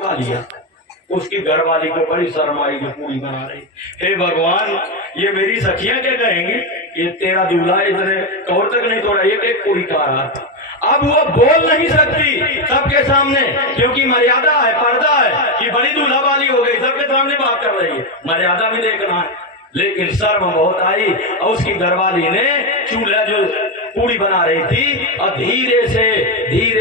खा लिया। उसकी घरवाली को बड़ी शर्म आई जो पूरी बना रही। हे भगवान, ये मेरी सखियां क्या कहेंगी, ये तेरा दूल्हा इतने कौर तक नहीं तोड़ा, एक एक पूरी खा रहा। अब वो बोल नहीं सकती सबके सामने, क्योंकि मर्यादा है, पर्दा है कि बड़ी दूल्हा वाली हो गई, सबके सामने बात कर रही है, मर्यादा भी देखना है। लेकिन शर्म बहुत आई और उसकी घरवाली ने चूल्हा जो पूरी बना रही थी और धीरे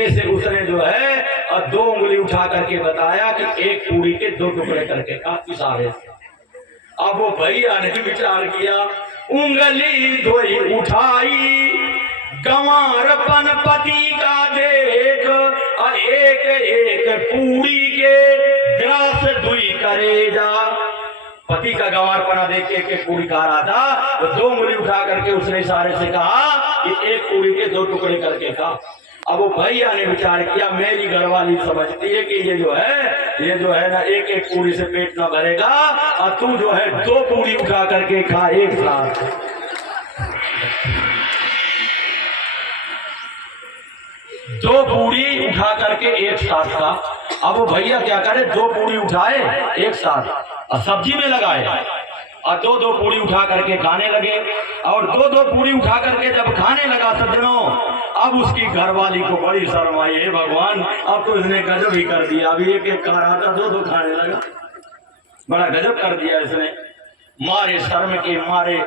से उसने जो है और 2 उंगली उठा करके बताया कि एक पूरी के 2 टुकड़े करके खा, इशारे से। अब वो भैया ने विचार किया, उंगली धोई उठाई, गंवारपन पति का देख, और एक एक पूरी के ग्रास दुई करेजा। पति का गंवारपना देख के एक पूरी खा रहा था, वो 2 उंगली उठा करके उसने इशारे से कहा कि एक पूरी के 2 टुकड़े करके खा। अब वो भैया ने विचार किया, मेरी घरवाली समझती है कि ये जो है ना एक एक पूरी से पेट ना भरेगा, और तू जो है 2 पूरी उठा करके खा एक साथ। दो पूरी उठा करके एक साथ खा। अब वो भैया क्या करे, 2 पूरी उठाए एक साथ और सब्जी में लगाए और 2-2 पूरी उठा करके खाने लगे। और 2-2 पूरी उठा करके जब खाने लगा सज्जनों, अब उसकी घरवाली को बड़ी शर्म आई। हे भगवान, अब तो इसने गजब ही कर दिया, अभी एक एक खा रहा था 2-2 खाने लगा, बड़ा गजब कर दिया इसने। मारे शर्म के मारे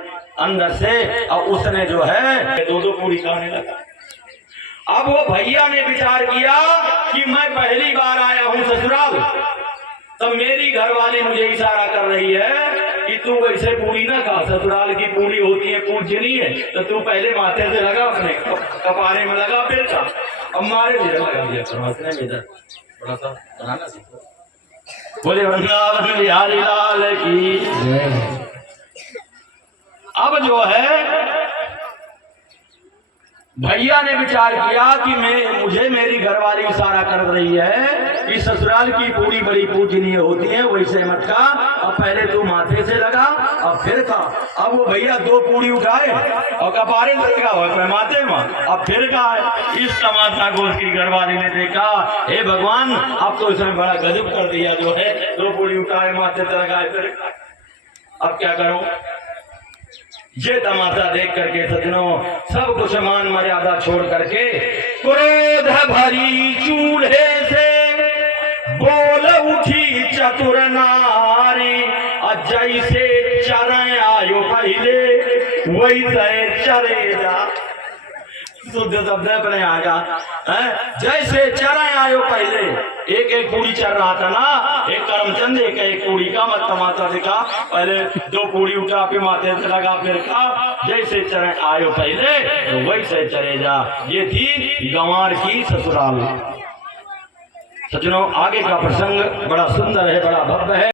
अंदर से और उसने जो है 2-2 पूरी खाने लगा। अब वो भैया ने विचार किया कि मैं पहली बार आया हूं ससुराल, तो मेरी घरवाली मुझे इशारा कर रही है कि तू वैसे पूरी ना खा, ससुराल की पूरी होती है पूजनी है, तो तू पहले माथे से लगा, अपने कपारे में लगा, फिर खा। अब मारे भी लगा दिया थोड़ा सा बनाना सीखो। बोले वृंदावन बिहारी लाल की। अब जो है भैया ने विचार किया कि मुझे मेरी घरवाली इशारा कर रही है कि ससुराल की पूरी बड़ी पूजनीय होती है, वैसे मत खा, अब पहले तू माथे से लगा अब फिर खा। अब वो भैया 2 पूरी उठाए और कपारे से लगा हुआ माथे में, अब फिर खाए। इस तमाशा को उसकी घरवाली ने देखा, हे भगवान, अब तो इसने बड़ा गजब कर दिया, जो है 2 पूरी उठाए माथे से लगाए फिर। अब क्या करूं? ये तमाशा देख करके सज्जनों सब कुछ मान मर्यादा छोड़ करके क्रोध भरी चूल्हे से बोल उठी चतुर नारी, जैसे चरण आयो पहले वैसे चरे जा। शुद्ध शब्द अपने आगा, जैसे चरण आयो पहले, एक एक पूरी चल रहा था ना, एक करमचंद एक पूरी का मत तमाशा दिखा, पहले 2 पूरी उठा फिर माथे से लगा फिर खा, जैसे चरण आयो पहले तो वैसे चले जा। ये थी गंवार की ससुराल। सज्जनों, आगे का प्रसंग बड़ा सुंदर है, बड़ा भव्य है।